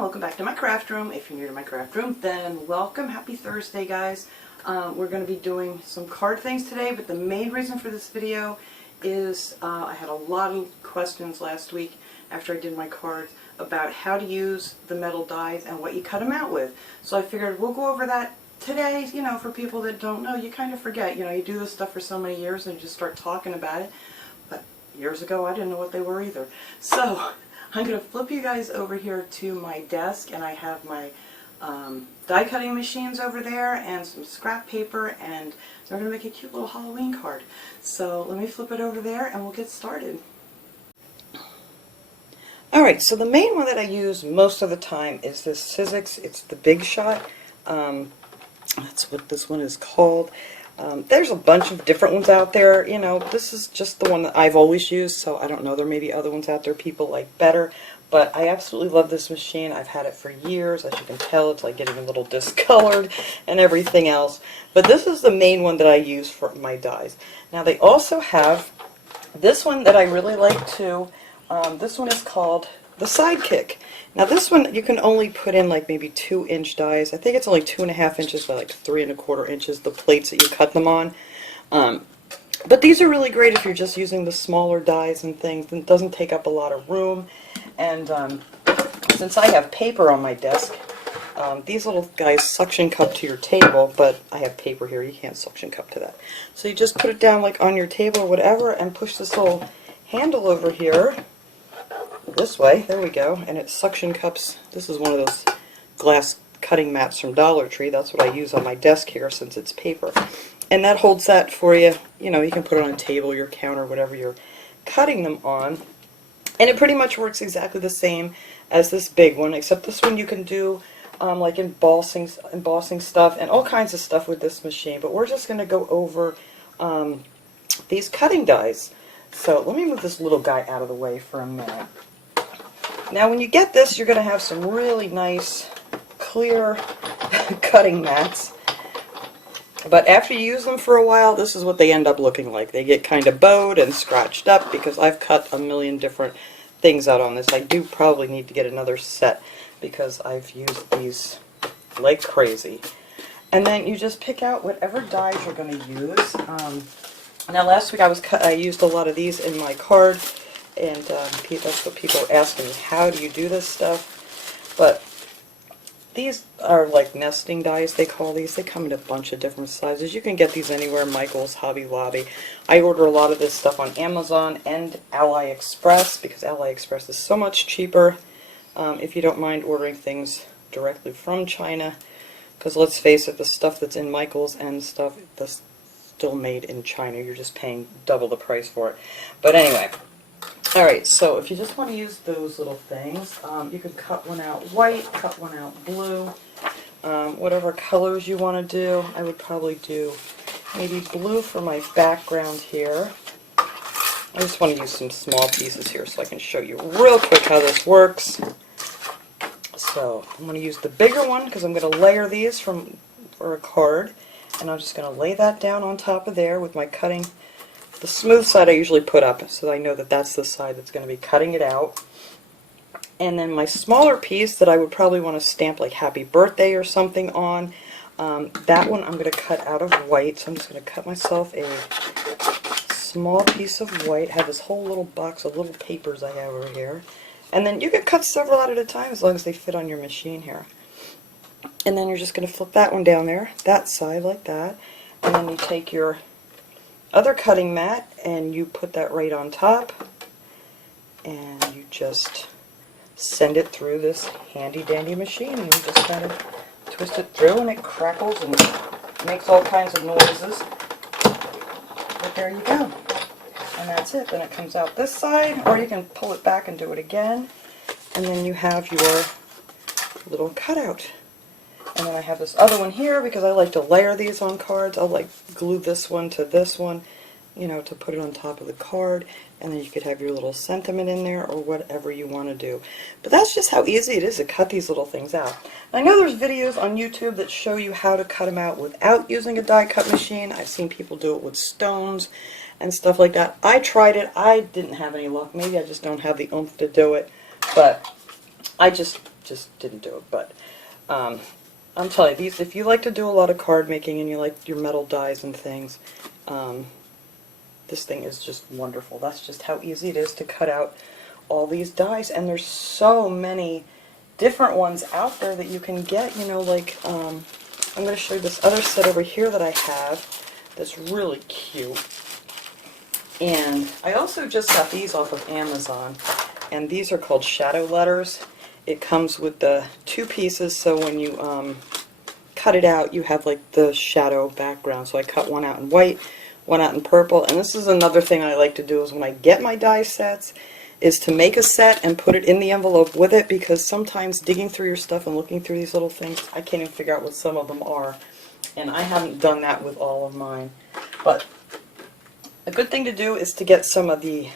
welcome back to my craft room. If you're new to my craft room, then welcome. Happy Thursday, guys. We're going to be doing some card things today, but the main reason for this video is I had a lot of questions last week after I did my cards about how to use the metal dies and what you cut them out with. So I figured we'll go over that today. You know, for people that don't know, you kind of forget. You know, you do this stuff for so many years and you just start talking about it. But years ago, I didn't know what they were either. So I'm going to flip you guys over here to my desk, and I have my die cutting machines over there and some scrap paper, and we're going to make a cute little Halloween card. So let me flip it over there and we'll get started. Alright, so the main one that I use most of the time is this Sizzix. It's the Big Shot. That's what this one is called. There's a bunch of different ones out there. You know, this is just the one that I've always used, so I don't know, there may be other ones out there people like better, but I absolutely love this machine. I've had it for years. As you can tell, it's like getting a little discolored and everything else, but this is the main one that I use for my dies. Now they also have this one that I really like too. This one is called the Sidekick. Now this one you can only put in like maybe 2-inch dies. I think it's only 2.5 inches by like 3¼ inches, the plates that you cut them on. But these are really great if you're just using the smaller dies and things. It doesn't take up a lot of room. And since I have paper on my desk, these little guys suction cup to your table, but I have paper here, you can't suction cup to that. So you just put it down like on your table or whatever and push this little handle over here this way, there we go, and it suction cups. This is one of those glass cutting mats from Dollar Tree. That's what I use on my desk here since it's paper. And that holds that for you. You know, you can put it on a table, your counter, whatever you're cutting them on. And it pretty much works exactly the same as this big one, except this one you can do like embossing stuff and all kinds of stuff with this machine. But we're just going to go over these cutting dies. So let me move this little guy out of the way for a minute. Now when you get this, you're going to have some really nice, clear cutting mats. But after you use them for a while, this is what they end up looking like. They get kind of bowed and scratched up because I've cut a million different things out on this. I do probably need to get another set because I've used these like crazy. And then you just pick out whatever dies you're going to use. Now last week I used a lot of these in my card, and that's what people are asking me, how do you do this stuff? But these are like nesting dies, they call these. They come in a bunch of different sizes. You can get these anywhere, Michael's, Hobby Lobby. I order a lot of this stuff on Amazon and AliExpress because AliExpress is so much cheaper if you don't mind ordering things directly from China. Because let's face it, the stuff that's in Michael's and stuff that's still made in China, you're just paying double the price for it. But anyway, alright, so if you just want to use those little things, you can cut one out white, cut one out blue, whatever colors you want to do. I would probably do maybe blue for my background here. I just want to use some small pieces here so I can show you real quick how this works. So I'm going to use the bigger one because I'm going to layer these for a card. And I'm just going to lay that down on top of there with my cutting. The smooth side I usually put up so I know that that's the side that's going to be cutting it out. And then my smaller piece that I would probably want to stamp like Happy Birthday or something on, that one I'm going to cut out of white. So I'm just going to cut myself a small piece of white. I have this whole little box of little papers I have over here. And then you can cut several out at a time as long as they fit on your machine here. And then you're just going to flip that one down there, that side like that, and then you take your other cutting mat and you put that right on top, and you just send it through this handy dandy machine. And you just kind of twist it through and it crackles and makes all kinds of noises. But there you go. And that's it. Then it comes out this side, or you can pull it back and do it again, and then you have your little cutout. And then I have this other one here because I like to layer these on cards. I'll like glue this one to this one, you know, to put it on top of the card. And then you could have your little sentiment in there or whatever you want to do. But that's just how easy it is to cut these little things out. I know there's videos on YouTube that show you how to cut them out without using a die cut machine. I've seen people do it with stones and stuff like that. I tried it. I didn't have any luck. Maybe I just don't have the oomph to do it. But I just just didn't do it. But I'm telling you, these, if you like to do a lot of card making and you like your metal dies and things, this thing is just wonderful. That's just how easy it is to cut out all these dies, and there's so many different ones out there that you can get, you know, like, I'm going to show you this other set over here that I have that's really cute. And I also just got these off of Amazon, and these are called shadow letters. It comes with the 2 pieces, so when you cut it out, you have like the shadow background. So I cut one out in white, one out in purple, and this is another thing I like to do is when I get my die sets, is to make a set and put it in the envelope with it, because sometimes digging through your stuff and looking through these little things, I can't even figure out what some of them are, and I haven't done that with all of mine. But a good thing to do is to get some of the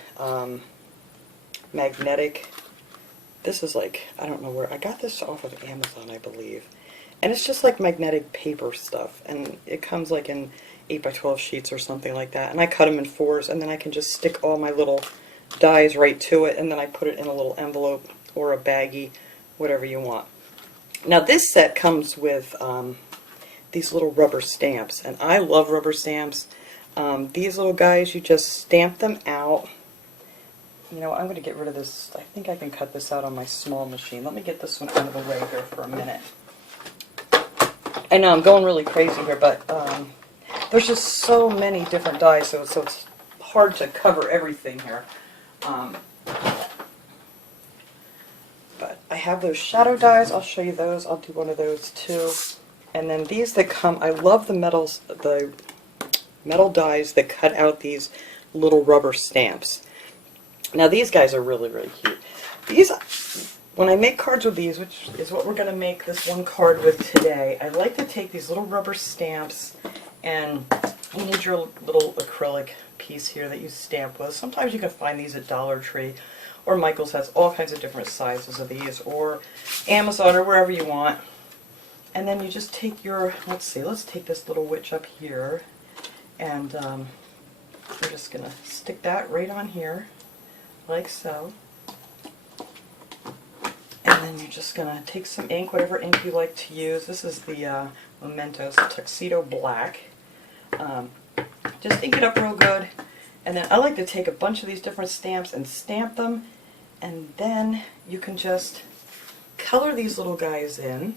magnetic, this is like, I don't know where, I got this off of Amazon, I believe, and it's just like magnetic paper stuff, and it comes like in 8x12 sheets or something like that, and I cut them in 4s, and then I can just stick all my little dies right to it, and then I put it in a little envelope or a baggie, whatever you want. Now this set comes with these little rubber stamps, and I love rubber stamps. These little guys, you just stamp them out. You know, I'm going to get rid of this. I think I can cut this out on my small machine. Let me get this one out of the way here for a minute. I know I'm going really crazy here, but there's just so many different dies, so it's hard to cover everything here. But I have those shadow dies. I'll show you those. I'll do one of those too. And then these that come, I love the metal dies that cut out these little rubber stamps. Now these guys are really, really cute. These, when I make cards with these, which is what we're going to make this one card with today, I like to take these little rubber stamps, and you need your little acrylic piece here that you stamp with. Sometimes you can find these at Dollar Tree, or Michael's has all kinds of different sizes of these, or Amazon, or wherever you want. And then you just take your, let's take this little witch up here, and we're just going to stick that right on here, like so. And then you're just going to take some ink, whatever ink you like to use. This is the Mementos Tuxedo Black. Just ink it up real good, and then I like to take a bunch of these different stamps and stamp them, and then you can just color these little guys in.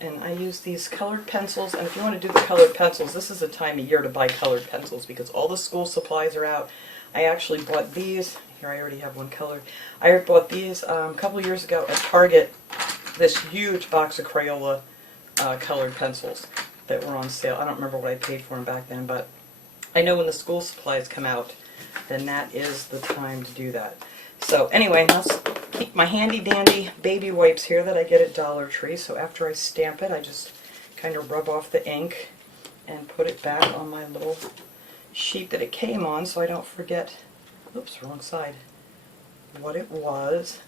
And I use these colored pencils, and if you want to do the colored pencils, this is the time of year to buy colored pencils because all the school supplies are out. I actually bought these, here I already have one colored, I bought these a couple of years ago at Target, this huge box of Crayola colored pencils that were on sale. I don't remember what I paid for them back then, but I know when the school supplies come out, then that is the time to do that. So anyway, let's keep my handy dandy baby wipes here that I get at Dollar Tree. So after I stamp it, I just kind of rub off the ink and put it back on my little sheet that it came on so I don't forget, oops, wrong side, what it was.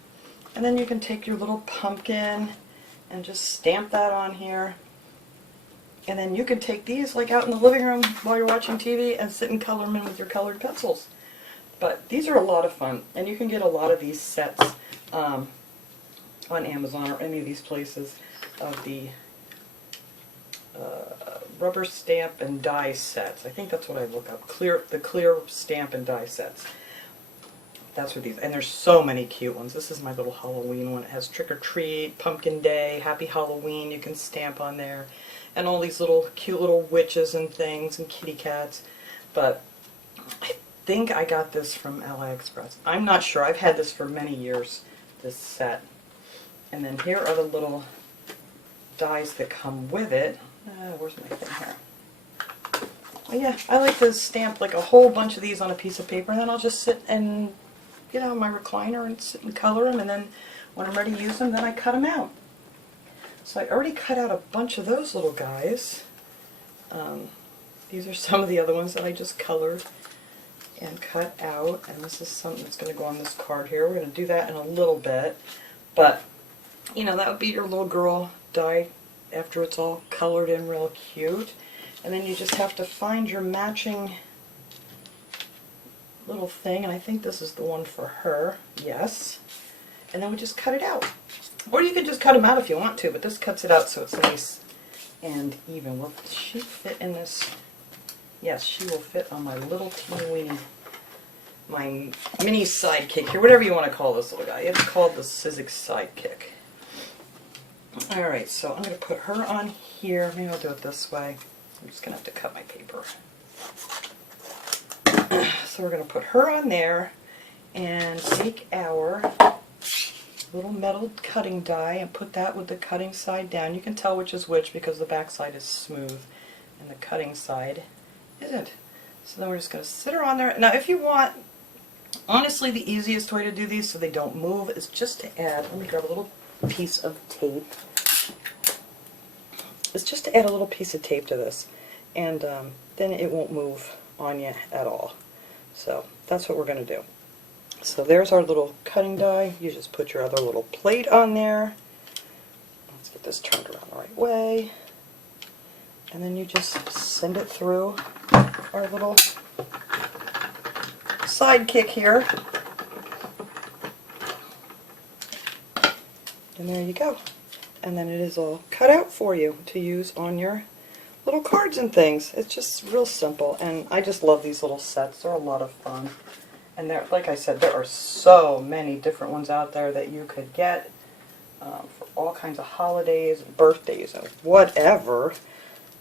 And then you can take your little pumpkin and just stamp that on here. And then you can take these like out in the living room while you're watching TV and sit and color them in with your colored pencils. But these are a lot of fun, and you can get a lot of these sets on Amazon or any of these places of the rubber stamp and die sets. I think that's what I look up. The clear stamp and die sets. That's what these, and there's so many cute ones. This is my little Halloween one. It has Trick or Treat, Pumpkin Day, Happy Halloween you can stamp on there, and all these little cute little witches and things and kitty cats. But I think I got this from AliExpress. I'm not sure. I've had this for many years, this set. And then here are the little dies that come with it. Where's my thing here? Well, yeah, I like to stamp like a whole bunch of these on a piece of paper, and then I'll just sit and, you know, my recliner and sit and color them, and then when I'm ready to use them, then I cut them out. So I already cut out a bunch of those little guys. These are some of the other ones that I just colored and cut out, and this is something that's going to go on this card here. We're going to do that in a little bit, but you know, that would be your little girl die after it's all colored in real cute. And then you just have to find your matching little thing, and I think this is the one for her, yes. And then we just cut it out. Or you can just cut them out if you want to, but this cuts it out so it's nice and even. Will she fit in this? Yes, she will fit on my little teeny weeny, my mini sidekick here, whatever you want to call this little guy. It's called the Sizzix Sidekick. Alright, so I'm going to put her on here. Maybe I'll do it this way. I'm just going to have to cut my paper. So we're going to put her on there and take our little metal cutting die and put that with the cutting side down. You can tell which is which because the back side is smooth and the cutting side isn't. So then we're just going to sit her on there. Now if you want, honestly the easiest way to do these so they don't move is just to add, let me grab a little piece of tape. It's just to add a little piece of tape to this, and then it won't move on you at all. So that's what we're going to do. So there's our little cutting die. You just put your other little plate on there. Let's get this turned around the right way. And then you just send it through our little sidekick here. And there you go. And then it is all cut out for you to use on your little cards and things. It's just real simple, and I just love these little sets. They're a lot of fun. And there, like I said, there are so many different ones out there that you could get for all kinds of holidays and birthdays and whatever.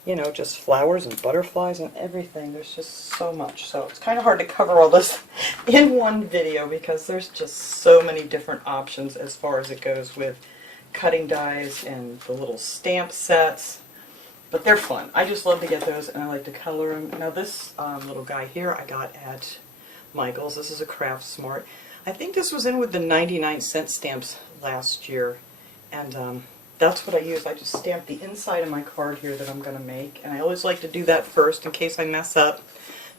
You know, just flowers and butterflies and everything. There's just so much. So it's kind of hard to cover all this in one video because there's just so many different options as far as it goes with cutting dies and the little stamp sets. But they're fun. I just love to get those and I like to color them. Now this little guy here I got at Michael's. This is a Craft Smart. I think this was in with the 99-cent stamps last year. And that's what I use. I just stamp the inside of my card here that I'm going to make. And I always like to do that first in case I mess up.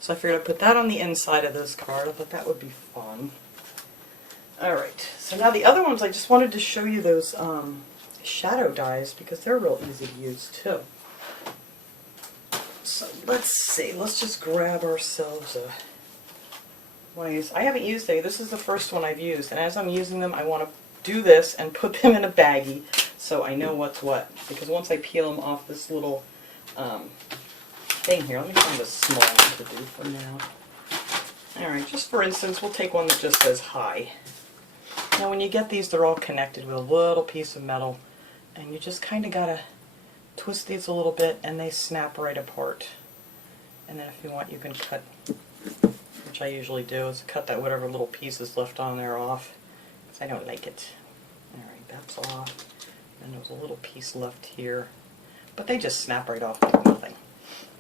So I figured I'd put that on the inside of this card. I thought that would be fun. Alright, so now the other ones, I just wanted to show you those shadow dies because they're real easy to use too. So let's see, let's just grab ourselves a one. I haven't used any. This is the first one I've used, and as I'm using them I want to do this and put them in a baggie so I know what's what, because once I peel them off this little thing here, let me find a small one to do for now. Alright, just for instance, we'll take one that just says hi. Now when you get these, they're all connected with a little piece of metal, and you just kind of got to twist these a little bit and they snap right apart. And then if you want, you can cut, which I usually do, is cut that whatever little piece is left on there off, because I don't like it. Alright, that's off. And there's a little piece left here, but they just snap right off like nothing.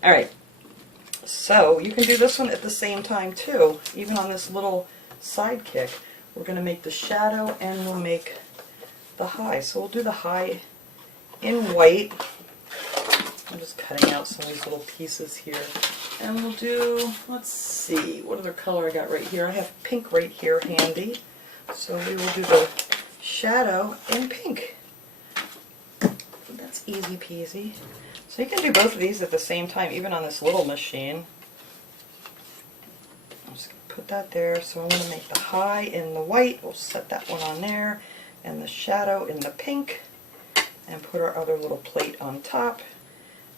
Alright, so you can do this one at the same time too, even on this little sidekick. We're going to make the shadow and we'll make the high. So we'll do the high in white. I'm just cutting out some of these little pieces here. And we'll do, let's see, what other color I got right here? I have pink right here handy. So we will do the shadow in pink. That's easy peasy. So you can do both of these at the same time, even on this little machine. I'm just going to put that there. So I want to make the high in the white. We'll set that one on there. And the shadow in the pink. And put our other little plate on top.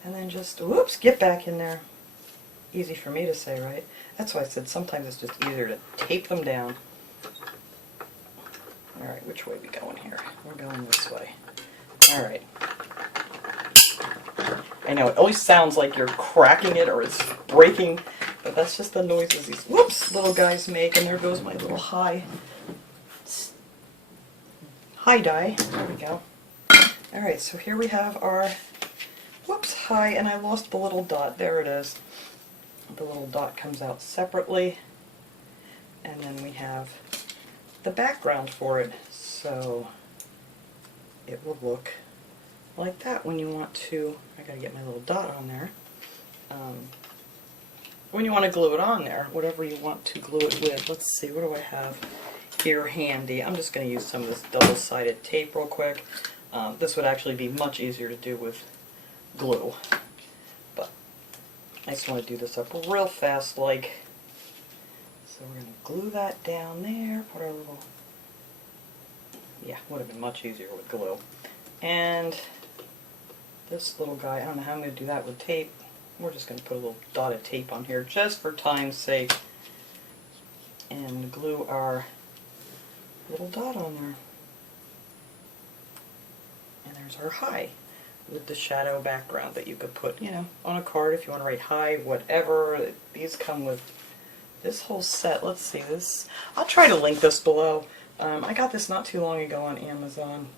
And then just, whoops, get back in there. Easy for me to say, right? That's why I said sometimes it's just easier to tape them down. Alright, which way are we going here? We're going this way. Alright. I know, it always sounds like you're cracking it or it's breaking, but that's just the noises these whoops little guys make. And there goes my little high die. There we go. Alright, so here we have our whoops high, and I lost the little dot. There it is. The little dot comes out separately, and then we have the background for it, so it will look like that when you want to. I gotta get my little dot on there. When you want to glue it on there, whatever you want to glue it with. Let's see, what do I have here handy? I'm just going to use some of this double-sided tape real quick. This would actually be much easier to do with glue, but I just want to do this up real fast like. So we're going to glue that down there, put our little, Yeah, would have been much easier with glue. And this little guy, I don't know how I'm going to do that with tape. We're just going to put a little dotted tape on here just for time's sake. And glue our little dot on there. And there's our hi with the shadow background that you could put, you know, on a card if you want to write hi, whatever. These come with this whole set. Let's see this. I'll try to link this below. I got this not too long ago on Amazon.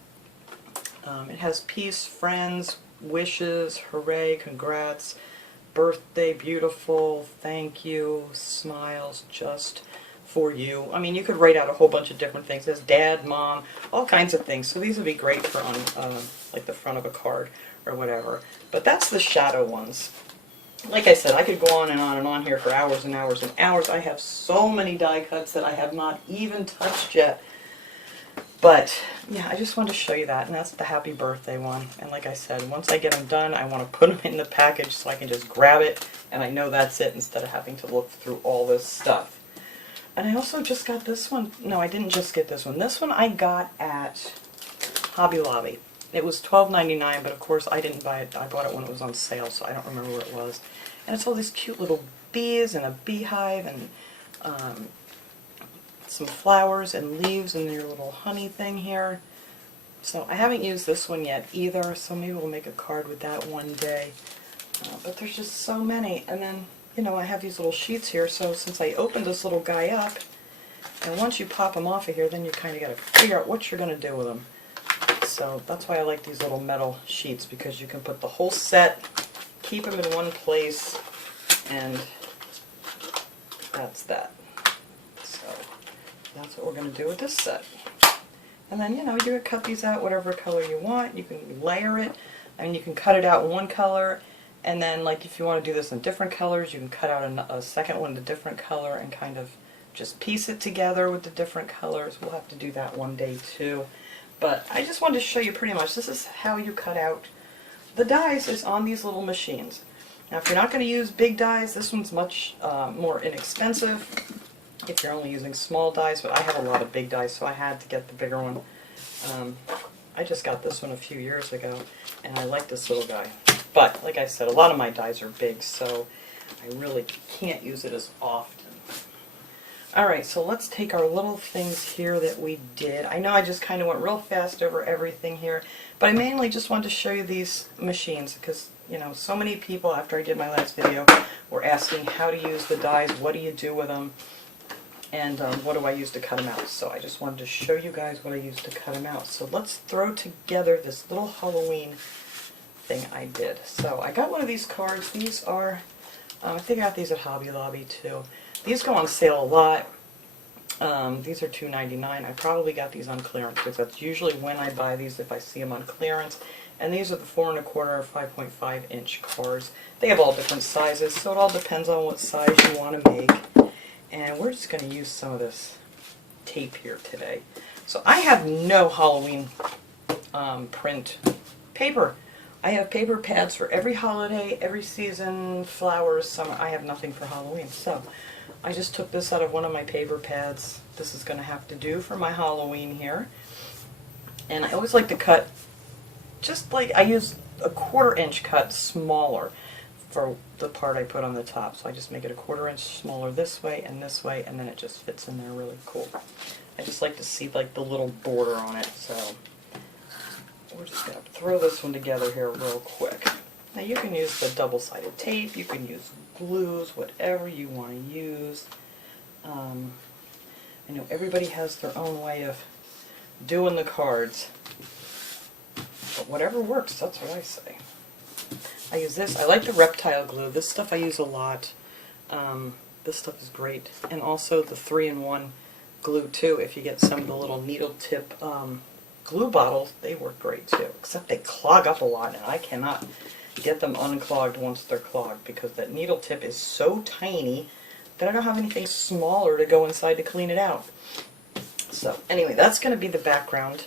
It has peace, friends, wishes, hooray, congrats, birthday, beautiful, thank you, smiles, just for you. I mean, you could write out a whole bunch of different things. There's dad, mom, all kinds of things. So these would be great for on like the front of a card or whatever. But that's the shadow ones. Like I said, I could go on and on here for hours and hours and hours. I have so many die cuts that I have not even touched yet. But yeah, I just wanted to show you that, and that's the happy birthday one. And like I said, once I get them done, I want to put them in the package so I can just grab it, and I know that's it instead of having to look through all this stuff. And I also just got this one. No, I didn't just get this one. This one I got at Hobby Lobby. It was $12.99, but of course I didn't buy it. I bought it when it was on sale, so I don't remember where it was. And it's all these cute little bees and a beehive and some flowers and leaves and your little honey thing here. So I haven't used this one yet either, so maybe we'll make a card with that one day. But there's just so many. And then, you know, I have these little sheets here, so since I opened this little guy up, and once you pop them off of here, then you kind of got to figure out what you're going to do with them. So that's why I like these little metal sheets, because you can put the whole set, keep them in one place, and that's that. So that's what we're going to do with this set. And then, you know, you can cut these out whatever color you want. You can layer it. I mean, you can cut it out in one color, and then, like, if you want to do this in different colors, you can cut out a second one to different color and kind of just piece it together with the different colors. We'll have to do that one day, too. But I just wanted to show you pretty much, this is how you cut out the dies is on these little machines. Now, if you're not going to use big dies, this one's much more inexpensive if you're only using small dies, but I have a lot of big dies, so I had to get the bigger one. I just got this one a few years ago, and I like this little guy. But, like I said, a lot of my dies are big, so I really can't use it as often. Alright, so let's take our little things here that we did. I know I just kind of went real fast over everything here, but I mainly just wanted to show you these machines because, you know, so many people after I did my last video were asking how to use the dies, what do you do with them, and what do I use to cut them out. So I just wanted to show you guys what I used to cut them out. So let's throw together this little Halloween thing I did. So I got one of these cards. These are, I think I got these at Hobby Lobby too. These go on sale a lot. These are $2.99. I probably got these on clearance because that's usually when I buy these, if I see them on clearance. And these are the 4 1/4 or 5.5 inch cards. They have all different sizes, so it all depends on what size you want to make. And we're just going to use some of this tape here today. So I have no Halloween print paper. I have paper pads for every holiday, every season, flowers, summer. I have nothing for Halloween. So I just took this out of one of my paper pads. This is going to have to do for my Halloween here. And I always like to cut, just like I use a 1/4 inch cut smaller for the part I put on the top. So I just make it a 1/4 inch smaller this way, and then it just fits in there really cool. I just like to see like the little border on it. So we're just going to throw this one together here real quick. Now you can use the double-sided tape, you can use glues, whatever you want to use. I know everybody has their own way of doing the cards, but whatever works, that's what I say. I use this. I like the reptile glue. This stuff I use a lot. This stuff is great. And also the 3-in-1 glue too. If you get some of the little needle tip glue bottles, they work great too. Except they clog up a lot, and I cannot get them unclogged once they're clogged because that needle tip is so tiny that I don't have anything smaller to go inside to clean it out. So anyway, that's going to be the background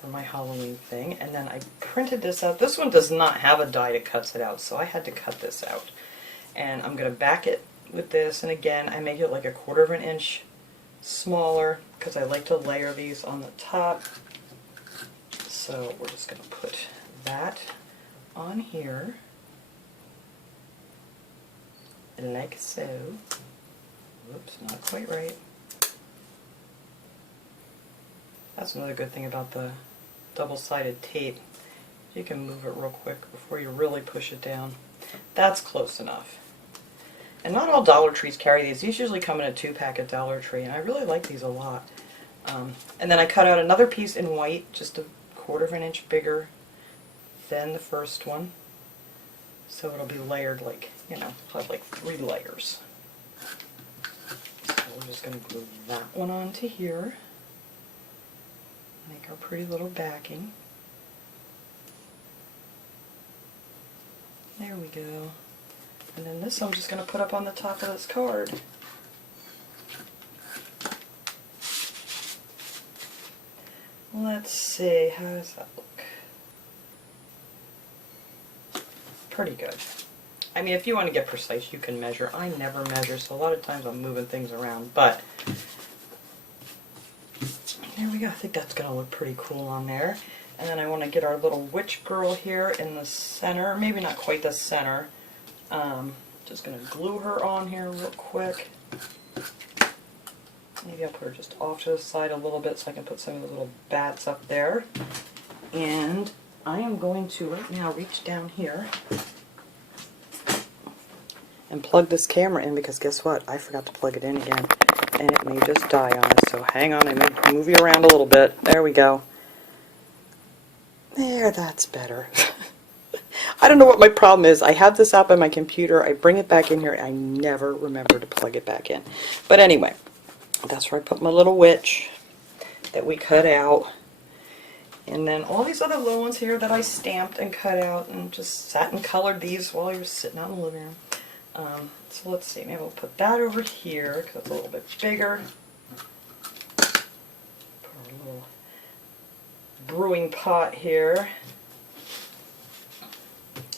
for my Halloween thing. And then I printed this out. This one does not have a die that cuts it out, so I had to cut this out. And I'm going to back it with this, and again I make it like a 1/4 inch smaller because I like to layer these on the top. So we're just going to put that on here, like so. Whoops, not quite right. That's another good thing about the double-sided tape. You can move it real quick before you really push it down. That's close enough. And not all Dollar Trees carry these. These usually come in a 2-pack at Dollar Tree, and I really like these a lot. And then I cut out another piece in white, just a 1/4 of an inch bigger than the first one. So it'll be layered like, you know, have like 3 layers. So we're just going to glue that one onto here. Make our pretty little backing. There we go. And then this I'm just going to put up on the top of this card. Let's see, how does that look? Pretty good. I mean, if you want to get precise, you can measure. I never measure, so a lot of times I'm moving things around, but there we go. I think that's going to look pretty cool on there. And then I want to get our little witch girl here in the center, maybe not quite the center. Just going to glue her on here real quick. Maybe I'll put her just off to the side a little bit so I can put some of the little bats up there. And I am going to right now reach down here and plug this camera in, because guess what? I forgot to plug it in again, and it may just die on us. So hang on, I may move you around a little bit. There we go. There, that's better. I don't know what my problem is. I have this app on my computer. I bring it back in here. I never remember to plug it back in. But anyway, that's where I put my little witch that we cut out. And then all these other little ones here that I stamped and cut out and just sat and colored these while you're sitting out in the living room. So let's see, maybe we'll put that over here because it's a little bit bigger. Put our little brewing pot here.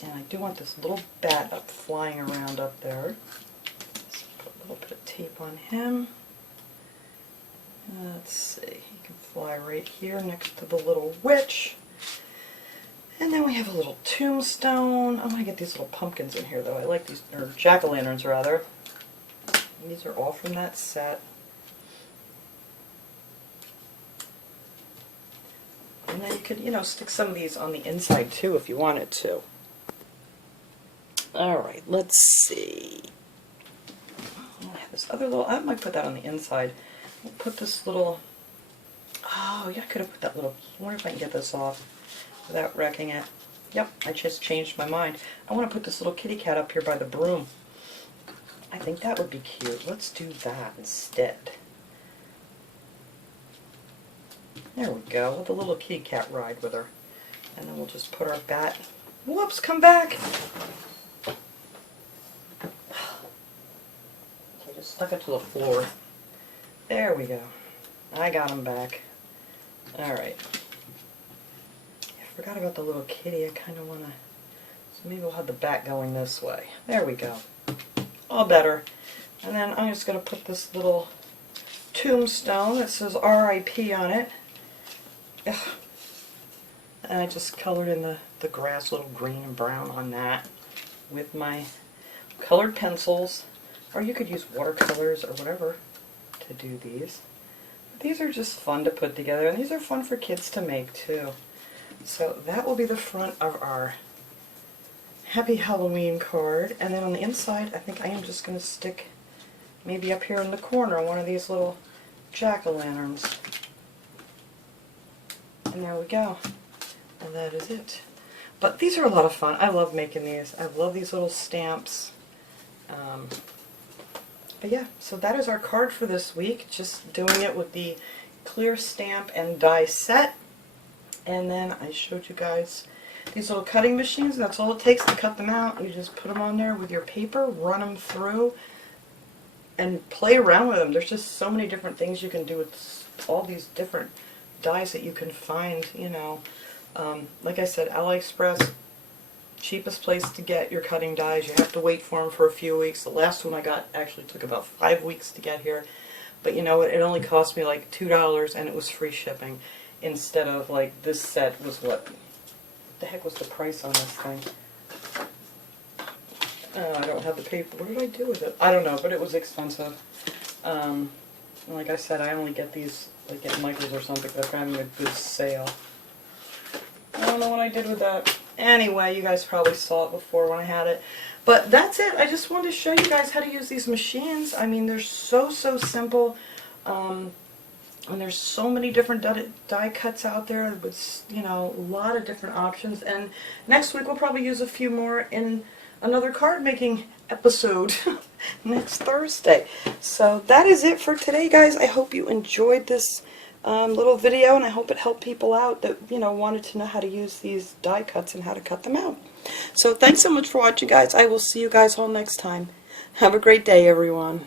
And I do want this little bat up flying around up there. So put a little bit of tape on him. Let's see, he can fly right here next to the little witch. And then we have a little tombstone. I'm going to get these little pumpkins in here though. I like these, or jack-o'-lanterns rather. And these are all from that set. And then you could, you know, stick some of these on the inside too if you wanted to. Alright, let's see. I have this other little, I might put that on the inside. I'll put this little, oh yeah, I could have put that little, I wonder if I can get this off without wrecking it. Yep, I just changed my mind. I want to put this little kitty cat up here by the broom. I think that would be cute. Let's do that instead. There we go, with a little kitty cat ride with her. And then we'll just put our bat, whoops, come back! I just stuck it to the floor. There we go. I got him back. Alright. I forgot about the little kitty. I kind of want to... So maybe we'll have the bat going this way. There we go. All better. And then I'm just going to put this little tombstone that says R.I.P. on it. Ugh. And I just colored in the grass, little green and brown on that with my colored pencils. Or you could use watercolors or whatever to do these. But these are just fun to put together, and these are fun for kids to make too. So that will be the front of our Happy Halloween card. And then on the inside, I think I am just going to stick maybe up here in the corner one of these little jack-o'-lanterns. And there we go. And that is it. But these are a lot of fun. I love making these. I love these little stamps. But yeah, so that is our card for this week. Just doing it with the clear stamp and die set. And then I showed you guys these little cutting machines. That's all it takes to cut them out. You just put them on there with your paper, run them through, and play around with them. There's just so many different things you can do with all these different dies that you can find, you know. Like I said, AliExpress, cheapest place to get your cutting dies. You have to wait for them for a few weeks. The last one I got actually took about 5 weeks to get here. But you know, it only cost me like $2 and it was free shipping. instead of like this set was what the heck was the price on this thing? I don't have the paper. What did I do with it? I don't know, but it was expensive. And like I said, I only get these like at Michael's or something. They're having a good sale. I don't know what I did with that. Anyway, you guys probably saw it before when I had it. But that's it. I just wanted to show you guys how to use these machines. I mean, they're so simple. And there's so many different die cuts out there with, you know, a lot of different options. And next week we'll probably use a few more in another card making episode next Thursday. So that is it for today, guys. I hope you enjoyed this little video, and I hope it helped people out that, you know, wanted to know how to use these die cuts and how to cut them out. So thanks so much for watching, guys. I will see you guys all next time. Have a great day, everyone.